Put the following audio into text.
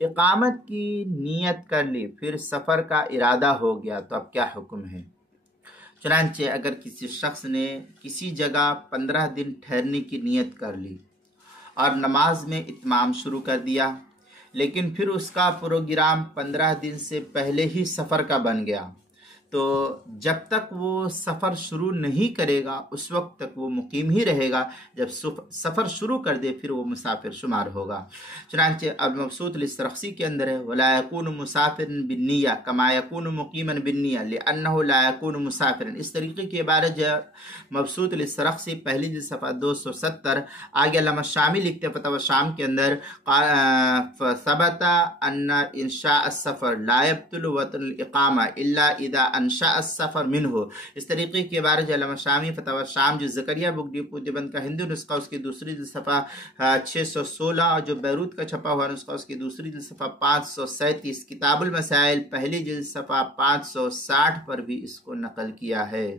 اقامت کی نیت کر لی پھر سفر کا ارادہ ہو گیا تو اب کیا حکم ہے؟ چنانچہ اگر کسی شخص نے کسی جگہ 15 دن ٹھہرنے کی نیت کر لی اور نماز میں اتمام شروع کر دیا، لیکن پھر اس کا پروگرام 15 دن سے پہلے ہی سفر کا بن گیا، تو جب تک وہ سفر شروع نہیں کرے گا اس وقت تک وہ مقیم ہی رہے گا، جب سفر شروع کر دے پھر وہ مسافر شمار ہوگا۔ چنانچہ المبسوط الاسترخسی کے اندر ہے وَلَا يَكُونُ مُسَافِرًا بِالنِّيَّةِ كَمَا يَكُونُ مُقِيمًا بِالنِّيَّةِ لِأَنَّهُ لَا يَكُونُ مُسَافِرًا۔ اس طریقے کی عبارت جو مبسوط الاسترخسی پہلی جلد صفحہ 270، آگے علامہ شامی لکھتے ہیں فتاوی شام کے اندر ثبت ان انشاء السفر لا يبطل وطن الاقامہ الا اذا انشاء السفر منه۔ اس طریقے کی عبارت علامہ شامی فتاوی شام جو زکریا بک ڈپو دیوبند کا ہندو نسخہ اس کی دوسری جلد صفحہ 616، اور جو بیروت کا چھپا ہوا نسخہ اس کی دوسری جلد صفحہ 537، کتاب المسائل پہلی جلد صفحہ 560 پر بھی اس کو نقل کیا ہے۔